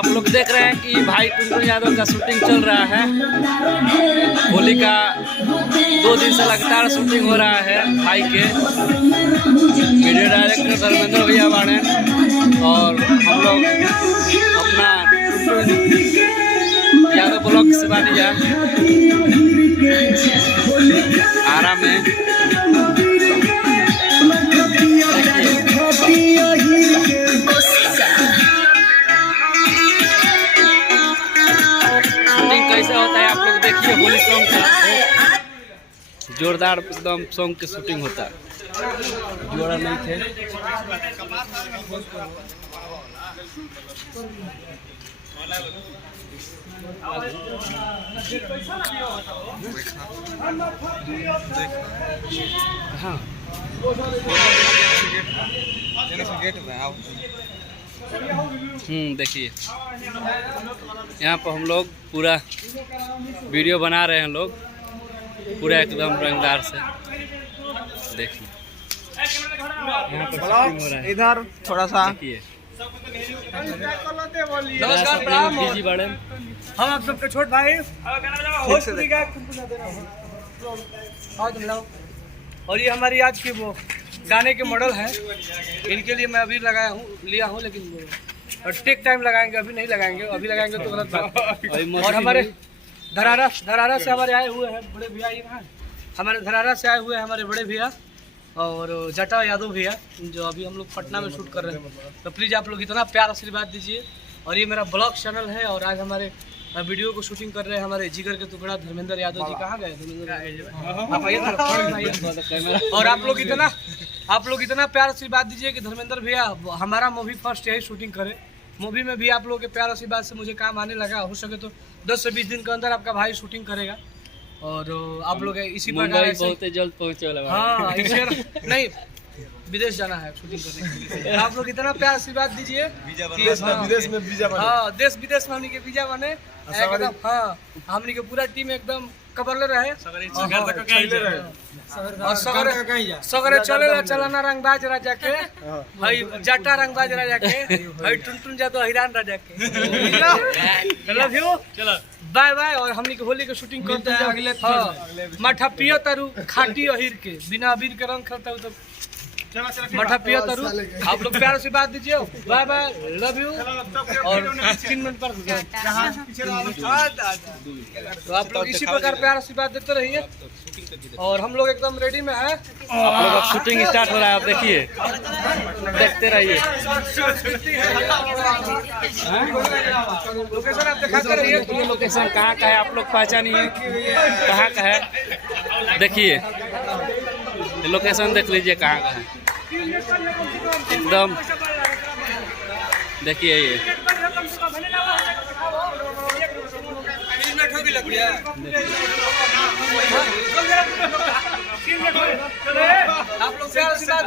आप लोग देख रहे हैं कि भाई टुनटुन यादव का शूटिंग चल रहा है। होली का 2 दिन से लगातार शूटिंग हो रहा है भाई के। वीडियो डायरेक्टर धर्मेंद्र भैया बाड़े और हम लोग अपना टुनटुन यादव ब्लॉग से बानी जा आरा में। कैसे होता है आप लोग देखिए। होली सॉन्ग का जोरदार एकदम सॉन्ग की शूटिंग होता है। जोड़ा नहीं थे। हाँ देखिए यहाँ पर हम लोग पूरा वीडियो बना रहे हैं लोग पूरा एकदम रंगदार से। देखिए यहाँ पर शूटिंग हो रहा है। इधर थोड़ा सा देखिए बिजी बड़े हम आप सबके छोट भाई और ये हमारी आज की वो गाने के मॉडल हैं। इनके लिए मैं अभी लिया हूँ लेकिन और टेक टाइम लगाएंगे, अभी नहीं लगाएंगे। अभी लगाएंगे तो गलत बात। और हमारे धरारा से हमारे आए हुए हैं बड़े भैया। ये हमारे धरारा से आए हुए हैं हमारे बड़े भैया और जटा यादव भैया, जो अभी हम लोग पटना में शूट कर रहे हैं। तो प्लीज़ आप लोग इतना प्यार आशीर्वाद दीजिए। और ये मेरा ब्लॉग चैनल है और आज हमारे वीडियो को शूटिंग कर रहे हैं हमारे जिगर के टुकड़ा धर्मेंद्र यादव जी। कहाँ गए और आप लोग इतना प्यार आशीर्वाद दीजिए कि धर्मेंद्र भैया हमारा मूवी फर्स्ट यही शूटिंग करे। मूवी में भी आप लोगों के प्यार आशीर्वाद से मुझे काम आने लगा। हो सके तो 10 से 20 दिन के अंदर आपका भाई शूटिंग करेगा और आप लोग इसी प्रकार बहुत जल्द पहुँचे वाला। हाँ नहीं विदेश जाना है शूटिंग करने के लिए। आप लोग इतना प्यार आशीर्वाद दीजिए विदेश में वीजा बने। हाँ देश विदेश में हमनी के वीजा बने एकदम। हाँ हमनी के पूरा टीम एकदम कबरले रहे और सगरे चलाना रंगबाज राजा के भाई जाटा रंगबाज राजा के भाई टुनटुन यादव हिरान राजा के। Love you bye bye. और हमनी के होली के शूटिंग करते हैं अगले मठा पियो तारू खाटी अहिर के बिना अबीर के रंग खेलता हूँ तो मठा पिया तारू। आप लोग प्यार से बात दीजिए। Bye bye love you. और 3 मिनट पर तो आप लोग इसी प्रकार प्यार से बात देते रहिए और हम लोग एकदम रेडी में है। आप लोग अब शूटिंग स्टार्ट हो रहा है। आप देखिए देखते रहिए। लोकेशन आप दिखाते रहिए। ये लोकेशन कहाँ का है आप लोग पहचानिए कहाँ का है। देखिए लोकेशन देख लीजिए कहाँ का है एकदम। देखिए ये आप लोग प्यार से बात